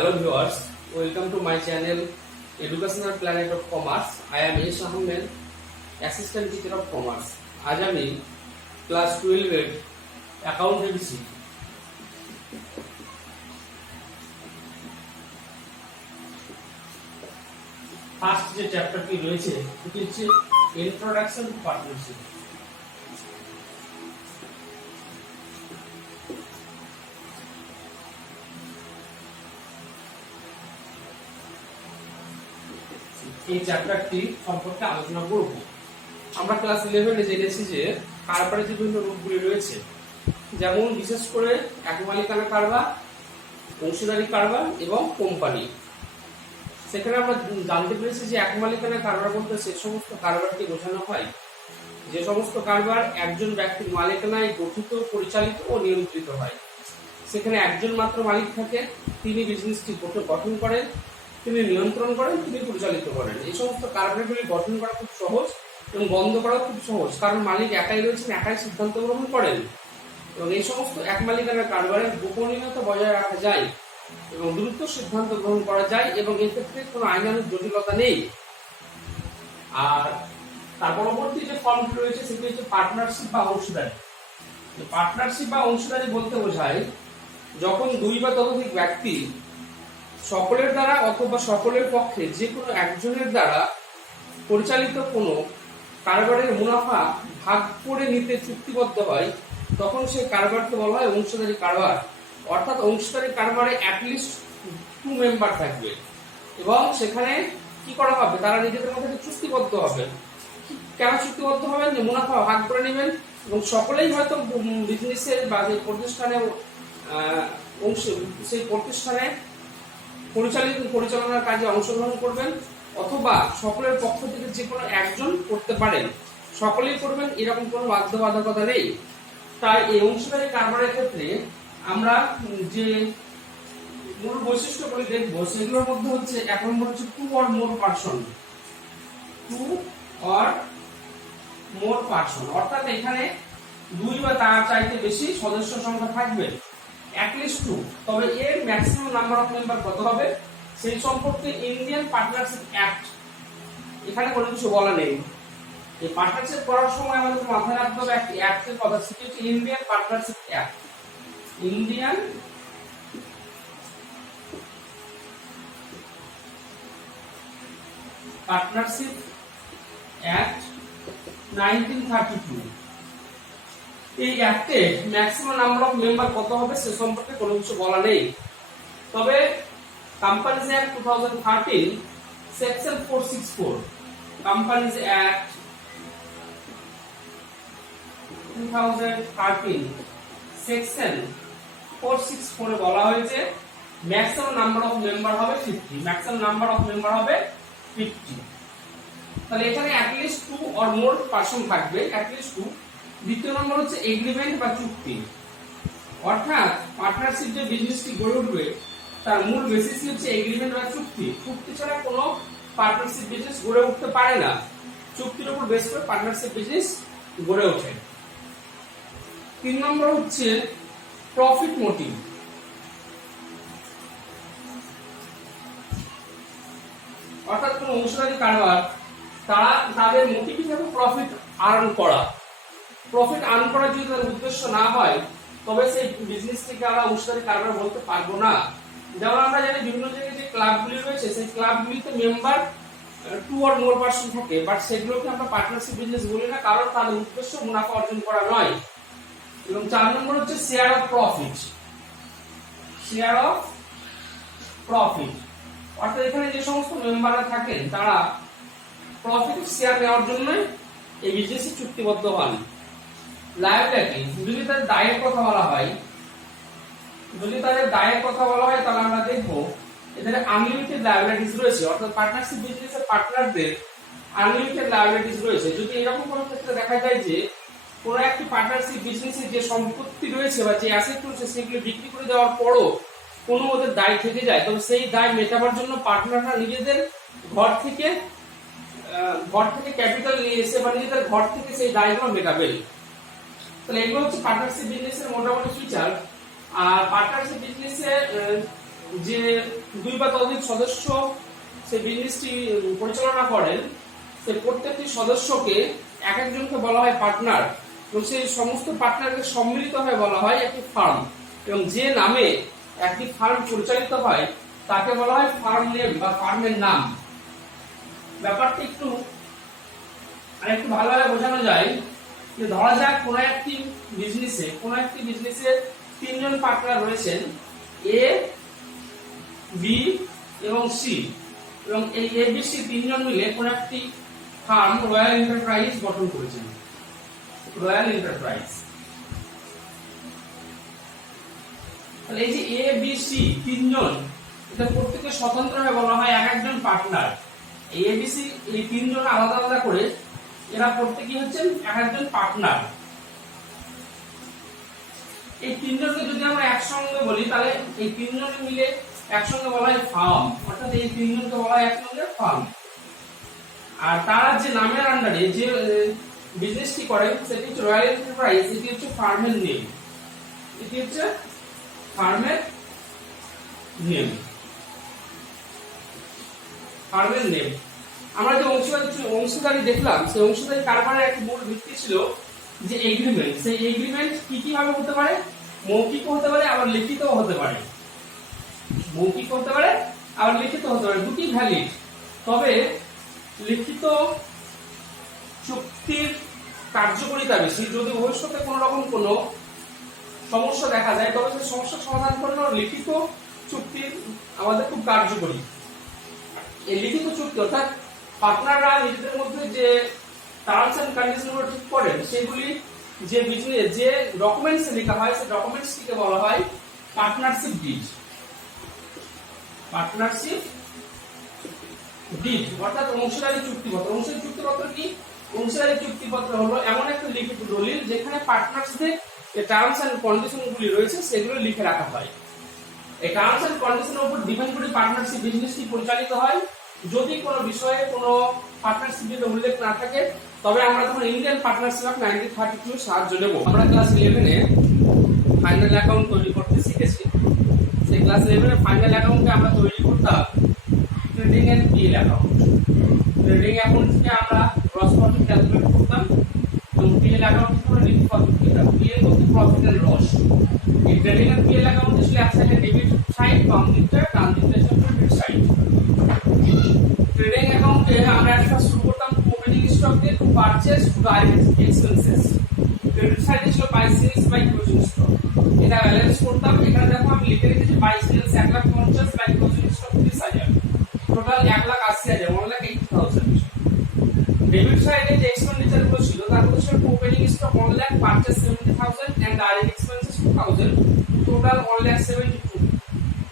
Hello viewers, welcome to my channel Educational Planet of Commerce. I am S. Ahmed, Assistant Teacher of Commerce. আজ আমি class 12 এর accountancy first যে চ্যাপ্টারটি রয়েছে সেটি হচ্ছে ইন্ট্রোডাকশন টু পার্টনারশিপ। এই চ্যাপ্টারটি সম্পর্কে আলোচনা করব। আমরা ক্লাস 11 এ জেনেছি যে কারবারের যে বিভিন্ন রূপগুলি রয়েছে, যেমন বিশেষ করে এক মালিকানা কারবার, অংশীদারি কারবার এবং কোম্পানি। সেখানে আমরা জানতে পেরেছি যে এক মালিকানা কারবার বলতে সে সমস্ত কারবারকে বোঝানো হয় যে সমস্ত কারবার একজন ব্যক্তির মালিকানায় গঠিত, পরিচালিত ও নিয়ন্ত্রিত হয়। সেখানে একজন মাত্র মালিক থাকে, তিনি বিজনেসটি গঠন করেন, তিনি নিয়ন্ত্রণ করেন, তিনি পরিচালিত করেন। এই সমস্ত কারবারগুলি গঠন করা খুব সহজ এবং বন্ধ করা খুব সহজ, কারণ মালিক একাই রয়েছেন, একাই সিদ্ধান্ত গ্রহণ করেন। এবং এই সমস্ত এক মালিকানার কারবারের গোপনীয়তা বজায় রাখা যায় এবং দ্রুত সিদ্ধান্ত গ্রহণ করা যায় এবং এক্ষেত্রে কোনো আইনানুগ জটিলতা নেই। আর তার পরবর্তী যে ফর্মটি রয়েছে সেটি হচ্ছে পার্টনারশিপ বা অংশীদারি। পার্টনারশিপ বা অংশীদারি বলতে বোঝায় যখন দুই বা ততোধিক ব্যক্তি সকলের দ্বারা অথবা সকলের পক্ষে যে কোনো একজনের দ্বারা পরিচালিত কোনো কারবারের মুনাফা ভাগ করে নিতে চুক্তিবদ্ধ হয়, তখন সেই কারবারকে বলা হয় অংশীদারি কারবার। অর্থাৎ অংশীদারি কারবারে অ্যাটলিস্ট 2 মেম্বার থাকবে এবং সেখানে কি করা হবে, তারা নিজেদের মধ্যে চুক্তিবদ্ধ হবে। কেন চুক্তিবদ্ধ হবেন? যে মুনাফা ভাগ করে নেবেন এবং সকলেই হয়তো বিজনেসের বা প্রতিষ্ঠানে সেই প্রতিষ্ঠানে পরিচালনার কাজে অংশগ্রহণ করবেন, অথবা সকলের পক্ষ থেকে যে কোনো একজন করতে পারেন, সকলেই করবেন, এরকম কোনো বাধ্যবাধকতা নেই। তাই এই অংশীদারি কারবারের ক্ষেত্রে আমরা যে মূল বৈশিষ্ট্যগুলি দেখব সেগুলোর মধ্যে হচ্ছে এক নম্বর হচ্ছে 2 or more person। 2 or more person অর্থাৎ এখানে 2 বা তার চাইতে বেশি সদস্য সংখ্যা থাকবে, অ্যাটলিস্ট 2। তবে এর ম্যাক্সিমাম নাম্বার অফ মেম্বার কত হবে সেই সম্পর্কে ইন্ডিয়ান পার্টনারশিপ অ্যাক্ট এখানে কোনো কিছু বলা নেই। এই পার্টনারশিপ করার সময় আমাদের মাথায় রাখতে হবে একটি অ্যাক্টের কথা, সেটি হচ্ছে Indian partnership act. Indian partnership act 1932। এই অ্যাক্টে ম্যাক্সিমাম নাম্বার অফ মেম্বার কত হবে সে সম্পর্কে কোনো কিছু বলা নেই। তবে companies act 2013 section 464, companies act 2013 section 464 এ বলা হয়েছে ম্যাক্সিমাম নাম্বার অফ মেম্বার হবে 50। ম্যাক্সিমাম নাম্বার অফ মেম্বার হবে 50। তাহলে এখানে অ্যাটলিস্ট 2 or more পার্সন থাকবে, অ্যাটলিস্ট 2। দ্বিতীয় নম্বর হচ্ছে এগ্রিমেন্ট বা চুক্তি। অর্থাৎ পার্টনারশিপ যে বিজনেসটি গড়ে উঠবে তার মূল বেসিসই হচ্ছে এগ্রিমেন্ট বা চুক্তি। চুক্তি ছাড়া কোনো পার্টনারশিপ বিজনেস গড়ে উঠতে পারে না। চুক্তির উপর বেস করে পার্টনারশিপ বিজনেস গড়ে ওঠে। 3 নম্বর হচ্ছে প্রফিট মোটিভ। অর্থাৎ কোনো অংশীদারি কারবার তারা তাদের মোটিভই থাকে প্রফিট আর্ন করা। প্রফিট আর্ন করা যদি তার উদ্দেশ্য না হয় তবে সেই বিজনেসটিকে আমরা অংশীদারি কারবার বলতে পারবো না। যেমন আমরা জানি বিভিন্ন জায়গায় যে ক্লাবগুলি রয়েছে সেই ক্লাবগুলিতে মেম্বার 2 or more person থাকে, বাট সেগুলোকে আমরা পার্টনারশিপ বিজনেস বলি না, কারণ তাদের উদ্দেশ্য মুনাফা অর্জন করা নয়। এবং 4 নম্বর হচ্ছে share of profit. Share of profit অর্থাৎ এখানে যে সমস্ত মেম্বাররা থাকেন তারা প্রফিট শেয়ার নেওয়ার জন্য এই বিজনেসে চুক্তিবদ্ধ হন। লায়াবিলিটি, যদি তাদের দায়ের কথা বলা হয়, তাহলে আমরা দেখবো এখানে আনলিমিটেড লায়াবিলিটিস রয়েছে। অর্থাৎ পার্টনারশিপ বিজনেসের পার্টনারদের আনলিমিটেড লায়াবিলিটিস রয়েছে। যদি এরকম কোনো ক্ষেত্রে দেখা যায় যে কোনো একটি পার্টনারশিপ বিজনেসের যে সম্পত্তি রয়েছে বা যে অ্যাসেট রয়েছে সেগুলো বিক্রি করে দেওয়ার পরও কোনো ওদের দায় থেকে যায়, তবে সেই দায় মেটাবার জন্য পার্টনাররা নিজেদের ঘর থেকে ক্যাপিটাল নিয়ে এসে বা নিজেদের ঘর থেকে সেই দায়গুলো মেটাবেন। তাহলে এগুলো হচ্ছে পার্টনারশিপ বিজনেসের মোটামুটি ফিচার। আর পার্টনারশিপ বিজনেসের যে 2 বা ততোধিক সদস্য সেই বিজনেসটি পরিচালনা করেন, সেই প্রত্যেকটি সদস্যকে এক একজনকে বলা হয় পার্টনার, এবং সেই সমস্ত পার্টনারকে সম্মিলিত হয়ে বলা হয় একটি ফার্ম, এবং যে নামে একটি ফার্ম পরিচালিত হয় তাকে বলা হয় ফার্ম নেম বা ফার্মের নাম। ব্যাপারটা একটু ভালোভাবে বোঝানো যায় যে ধরা যাক কোনো একটি বিজনেসে 3 জন পার্টনার রয়েছেন, এ, বি এবং সি, এবং এই এ, বি, সি 3 জন মিলে কোন একটি ফার্ম রয়্যাল এন্টারপ্রাইজ গঠন করেছেন। রয়্যাল এন্টারপ্রাইজ, তাহলে এই যে এ, বি, সি 3 জন, এটা প্রত্যেককে স্বতন্ত্রভাবে বলা হয় এক একজন পার্টনার। এ, বি, সি এই 3 জন আলাদা আলাদা করে এরা প্রত্যেকই হচ্ছেন এক একজন পার্টনার। এই 3 জনকে যদি আমরা একসঙ্গে বলি তাহলে এই 3 জন মিলে একসঙ্গে বলা হয় ফার্ম, অর্থাৎ এই 3 জনকে বলা হয় একসঙ্গে ফার্ম। আর তারা যে নামের আন্ডারে যে বিজনেসটি করে সেটি হচ্ছে রয়্যাল এন্টারপ্রাইজ, এটি হচ্ছে ফার্মের নেম, এটি হচ্ছে ফার্মের নেম, ফার্মের নেম। আমরা যে অংশীদারি দেখলাম, সেই অংশীদারি কারবারের একটা মূল ভিত্তি ছিল যে এগ্রিমেন্ট। সেই এগ্রিমেন্ট কি কি ভাবে হতে পারে? মৌখিক হতে পারে, আবার লিখিতও হতে পারে। মৌখিক হতে পারে, আবার লিখিত হতে পারে, দুটি ভ্যালিড। তবে লিখিত চুক্তির কার্যকারিতা বেশি। যদি ভবিষ্যতে কোন রকম কোনো সমস্যা দেখা যায় তবে সেই সমস্যার সমাধান করার লিখিত চুক্তি আমাদের খুব কার্যকরী। এই লিখিত চুক্তি অর্থাৎ পার্টনাররা নিজেদের মধ্যে যে টার্মস এন্ড কন্ডিশনগুলো ঠিক করেন, সেগুলি যে বিজনেস যে ডকুমেন্টসে লেখা হয়, সেই ডকুমেন্টসটিকে বলা হয় পার্টনারশিপ ডিড। পার্টনারশিপ ডিড অর্থাৎ অংশীদারি চুক্তিপত্র। অংশীদারি চুক্তিপত্র কি? অংশীদারি চুক্তিপত্র হলো এমন একটা লিখিত দলিল যেখানে পার্টনারশিপের যে টার্মস এন্ড কন্ডিশনগুলি রয়েছে সেগুলো লিখে রাখা হয়। এই টার্মস এন্ড কন্ডিশনের উপর ডিপেন্ড করে পার্টনারশিপ বিজনেসটি পরিচালিত হয়। যদি কোনো বিষয়ে কোনো পার্টনারশিপের উল্লেখ না থাকে তবে আমরা তখন ইন্ডিয়ান পার্টনারশিপ অফ 1932 সাহায্য নেব। আমরা ক্লাস 11 এ ফাইনাল অ্যাকাউন্ট তৈরি করতে শিখেছি। সেই ক্লাস 11 এ ফাইনাল অ্যাকাউন্টে আমরা তৈরি করতাম trading and PL account. Trading account থেকে আমরা গ্রস প্রফিট ক্যালকুলেট করতাম এবং পিএল অ্যাকাউন্ট থেকে আমরা নেট প্রফিট পেতাম। পিএল হচ্ছে প্রফিট এন্ড লস। এই ট্রেডিং এন্ড পিএল অ্যাকাউন্টে ছিল এক সাইডে ডেবিট সাইড, বাম দিকটা ডান দিকটা ছিল ক্রেডিট সাইড। ট্রেডিং অ্যাকাউন্টে আমরা একটা শুরু করতাম ওপেনিং স্টক দিয়ে to purchase to direct expenses. Credit সাইডে ছিল by sales by closing stock. এটা ব্যালেন্স করতাম। এখানে দেখো আমি লিখে রেখেছি by sales 1,50,000 by closing stock 30,000, total 1,80,000, 1,80,000। Debit সাইডে যে এক্সপেন্ডিচার গুলো ছিল তার মধ্যে ছিল opening stock 1 lakh, purchase 70,000 and direct expenses 2,000, total 1,72,000।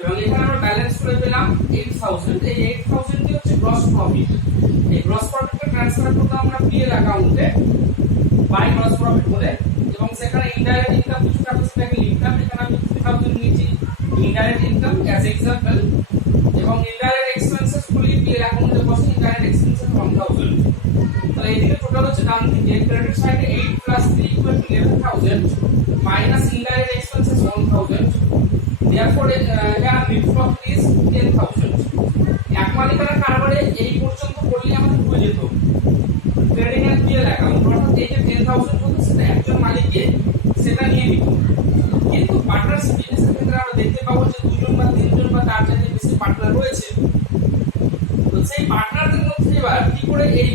এবং এখানে আমরা ব্যালেন্স করে পেলাম 8,000। এই 8,000 টি হচ্ছে গ্রস প্রফিট। এই গ্রস প্রফিটকে ট্রান্সফার করতাম আমরা পিএল অ্যাকাউন্টে বাই গ্রস প্রফিট বলে, এবং সেখানে ইনডাইরেক্ট ইনকাম কিছু টাকা সেটাকে লিখতাম। এখানে আমি 50,000 নিয়েছি ইনডাইরেক্ট ইনকাম অ্যাজ এক্সাম্পল, এবং ইনডাইরেক্ট এক্সপেন্সেস গুলি পিএল অ্যাকাউন্টে বসে ইনডাইরেক্ট এক্সপেন্সেস 1,000। তাহলে এদিকে টোটাল হচ্ছে ডান দিকে ক্রেডিট সাইডে 8 + 3 = 11,000 minus indirect expenses 1,000। Therefore, here net profit is 10,000. এক মালিকানা কারবারে এই পর্যন্ত করলে আমাদের হয়ে যেত ট্রেডিং এন্ড পিএল অ্যাকাউন্ট, অর্থাৎ এই যে 10,000 হতো সেটা একজন মালিককে সেটা নিয়ে নিত। কিন্তু পার্টনারশিপ বিজনেসের ক্ষেত্রে আমরা দেখতে পাবো যে 2 জন বা 3 জন বা তার চাইতে বেশি পার্টনার রয়েছে। তো সেই পার্টনারদের মধ্যে এবার কি করে এই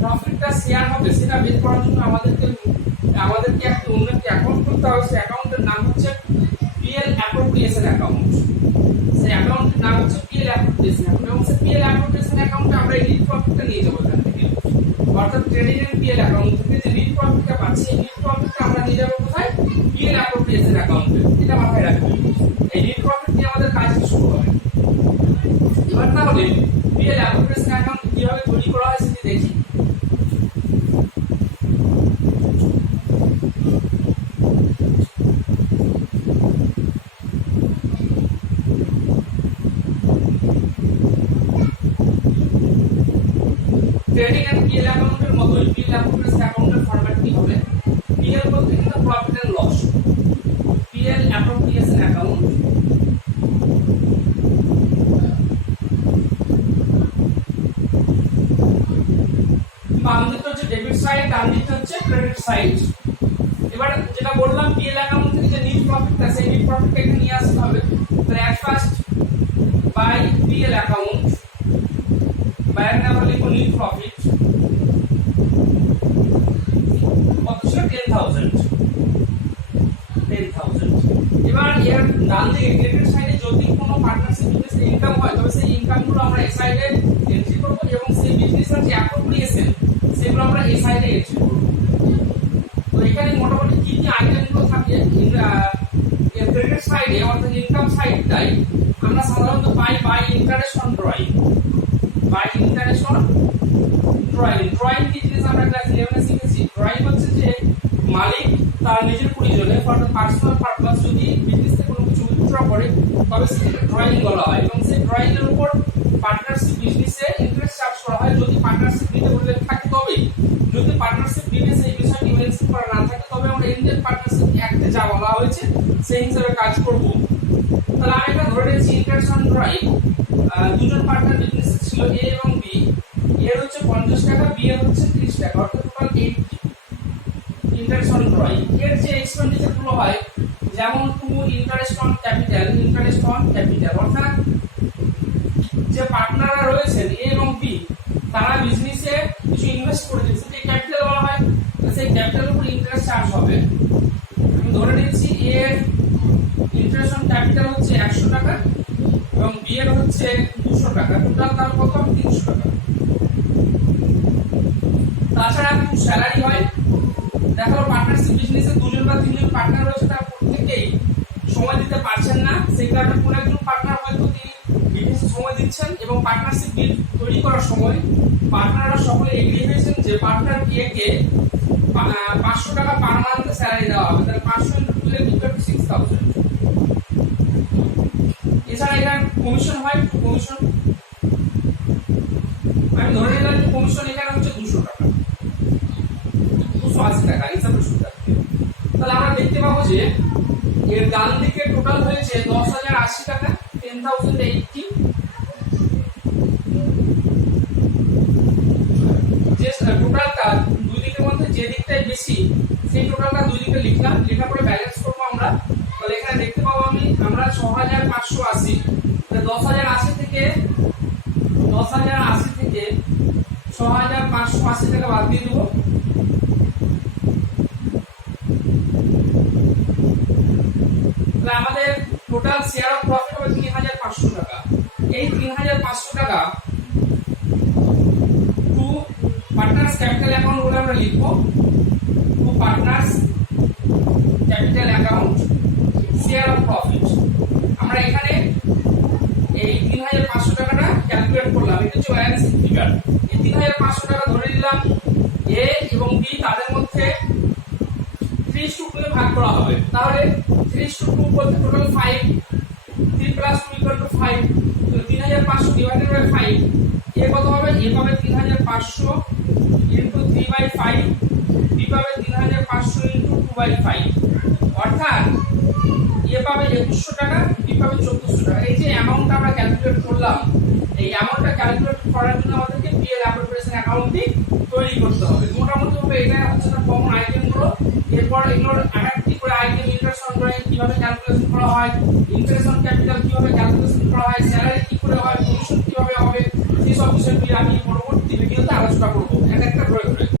প্রফিটটা শেয়ার হবে সেটা বের করার জন্য আমাদেরকে একটা অন্য একটি অ্যাকাউন্ট করতে হবে। সেই অ্যাকাউন্টের নাম হচ্ছে পিএল অ্যাপ্রোপ্রিয়েশন অ্যাকাউন্ট। সেই অ্যাকাউন্টের নাম হচ্ছে পিএল অ্যাপ্রোপ্রিয়েশন অ্যাকাউন্ট, এবং সেই পিএল অ্যাপ্রোপ্রিয়েশন অ্যাকাউন্টে আমরা এই নেট প্রফিটটা নিয়ে যাবো এখান থেকে, অর্থাৎ ট্রেডিং এন্ড পিএল অ্যাকাউন্ট থেকে যে নেট প্রফিটটা পাচ্ছি এই নেট প্রফিটটা আমরা নিয়ে যাবো কোথায়? পিএল অ্যাপ্রোপ্রিয়েশন অ্যাকাউন্টে। এটা মাথায় রাখবেন। এই নেট প্রফিট নিয়ে আমাদের কাজ শুরু হবে। এবার তাহলে পিএল অ্যাপ্রোপ্রিয়েশন অ্যাকাউন্ট কিভাবে তৈরি করা হয় সেটি দেখি। ট্রেডিং এন্ড পিএল অ্যাকাউন্টের মতোই পিএল অ্যাপ্রোপ্রিয়েশন অ্যাকাউন্টের ফরম্যাট কি হবে? পিএল বলতে কিন্তু profit and loss. PL appropriation account বাম দিকটা হচ্ছে ডেবিট সাইড, ডান দিকটা হচ্ছে ক্রেডিট সাইড। এবার যেটা বললাম পিএল অ্যাকাউন্ট থেকে যে নিট প্রফিটটা, সেই নিট প্রফিটটা এখানে নিয়ে আসতে হবে। তাহলে at first by PL account, বাইরে আমরা লিখব নিট প্রফিট কত ছিল 10,000। এবার এর ডান দিকে ক্রেডিট সাইডে যদি কোনো পার্টনারশিপ বিজনেসে ইনকাম হয় তবে সেই ইনকামগুলো আমরা এই সাইডে এন্ট্রি করব এবং সেই বিজনেসের যে অ্যাপ্রোপ্রিয়েশন সেগুলো আমরা এই সাইডে এন্ট্রি করব। তো এখানে মোটামুটি কি কি আইটেমগুলো থাকে ক্রেডিট সাইডে অর্থাৎ ইনকাম সাইডটাই আমরা সাধারণত পাই by interest on drawing. By interest on drawing. Drawing কি জিনিস আমরা ক্লাস 11 এ শিখেছি। ড্রয়িং হচ্ছে যে মালিক তার নিজের প্রয়োজনে ফর দ্য পার্সোনাল পারপাস যদি বিজনেস থেকে কোনো কিছু উইথড্র করে তবে সেটাকে ড্রয়িং বলা হয় এবং সেই ড্রয়িং এর উপর পার্টনারশিপ বিজনেসে ইন্টারেস্ট চার্জ করা হয় যদি পার্টনারশিপ নিতে উল্লেখ থাকে তবে। যদি পার্টনারশিপ বিজনেসে এই বিষয়টি মেনশন করা না থাকে তবে আমরা ইন্ডিয়ান পার্টনারশিপ অ্যাক্টে যা বলা হয়েছে সেই হিসাবে কাজ করব। তাহলে আমি এটা ধরে নিয়েছি ইন্টারেস্ট অন ড্রয়িং দুজন পার্টনার বিজনেস ছিল এ এবং বি। এর হচ্ছে 50 টাকা, বি এর হচ্ছে 30 টাকা, অর্থাৎ টোটাল 80 ইন্টারেস্ট অন ড্রয়িং। এর যে এক্সপেন্ডিচার গুলো হয় যেমন to interest on capital, interest on capital অর্থাৎ যে পার্টনাররা রয়েছেন এ এবং বি তারা বিজনেসে কিছু ইনভেস্ট করেছেন সেটা ক্যাপিটাল বলা হয়। সেই ক্যাপিটালের উপর ইন্টারেস্ট চার্জ হবে। আমি ধরে নিচ্ছি এর ইন্টারেস্ট অন ক্যাপিটাল হচ্ছে 100 টাকা এবং বি এর হচ্ছে 200 টাকা, টোটাল তার কত 300 টাকা। তাছাড়া কিছু স্যালারি হয়। দেখো পার্টনারশিপ বিজনেসে দুজন বা তিনজন পার্টনার রয়েছে তারা প্রত্যেকেই সময় দিতে পারছেন না, সেই কারণে কোনো একজন পার্টনার হয়তো তিনি বিজনেসে সময় দিচ্ছেন এবং পার্টনারশিপ বিল তৈরি করার সময় পার্টনাররা সকলে এগ্রি হয়েছেন যে পার্টনার কে 500 টাকা পার মান্থ স্যালারি দেওয়া হবে। তাহলে 500 ইনটু 2 ইকুয়াল টু 6000। এছাড়া এখানে কমিশন হয়, কমিশন আমি ধরে নিলাম যে কমিশন এখানে হচ্ছে 200 টাকা, 280 টাকা হিসাবে সুদ আছে। তাহলে আমরা দেখতে পাবো যে এর ডান দিকে টোটাল হয়েছে 10,080 টাকা, 10,080। যে টোটালটা দুই দিকের মধ্যে যে দিকটাই বেশি সেই টোটালটা দুই দিকে লিখলাম, লেখার পরে ব্যালেন্স করবো আমরা। তাহলে এখানে দেখতে পাবো আমরা 6,580, 10,080 থেকে 6,580 টাকা বাদ দিয়ে দেবো। তাহলে আমাদের টোটাল শেয়ার অফ প্রফিট হবে 3,500 টাকা। এই 3,500 টাকা টু পার্টনার্স ক্যাপিটাল অ্যাকাউন্ট বলে আমরা লিখবো। Two partners capital account share of profit. আমরা এখানে এই 3,500 টাকাটা ক্যালকুলেট করলাম, এটা হচ্ছে ব্যালেন্স ফিগার। এই 3,500 টাকা ধরে নিলাম এ এবং বি তাদের মধ্যে 3:2 ভাগ করা হবে। তাহলে 3:2 বলতে টোটাল 5, 3 + 2 = 5। তো 3,500 ডিভাইডেড বাই 5 এ কত হবে? এ পাবে 3,500 ইনটু 3/5, বি পাবে 3,500 ইনটু 2/5, অর্থাৎ এ পাবে 2,100 টাকা, বি পাবে 1,400 টাকা। এই যে অ্যামাউন্টটা আমরা ক্যালকুলেট করলাম, এই অ্যামাউন্টটা ক্যালকুলেট করার জন্য আমাদেরকে পিএল অ্যাপ্রোপ্রিয়েশন অ্যাকাউন্টটি তৈরি করতে হবে। মোটামুটি ভাবে এটা হচ্ছে না কমন আইটেমগুলো। এরপর এগুলোর আরেকটি করে আইটেম ইন্টারেস্ট অন ড্রয়িং কিভাবে ক্যালকুলেশন করা হয়, ইন্টারেস্ট অন ক্যাপিটাল কিভাবে ক্যালকুলেশন করা হয়, স্যালারি কি করে হয়, কমিশন কিভাবে হবে, সেই সব বিষয়গুলি আমি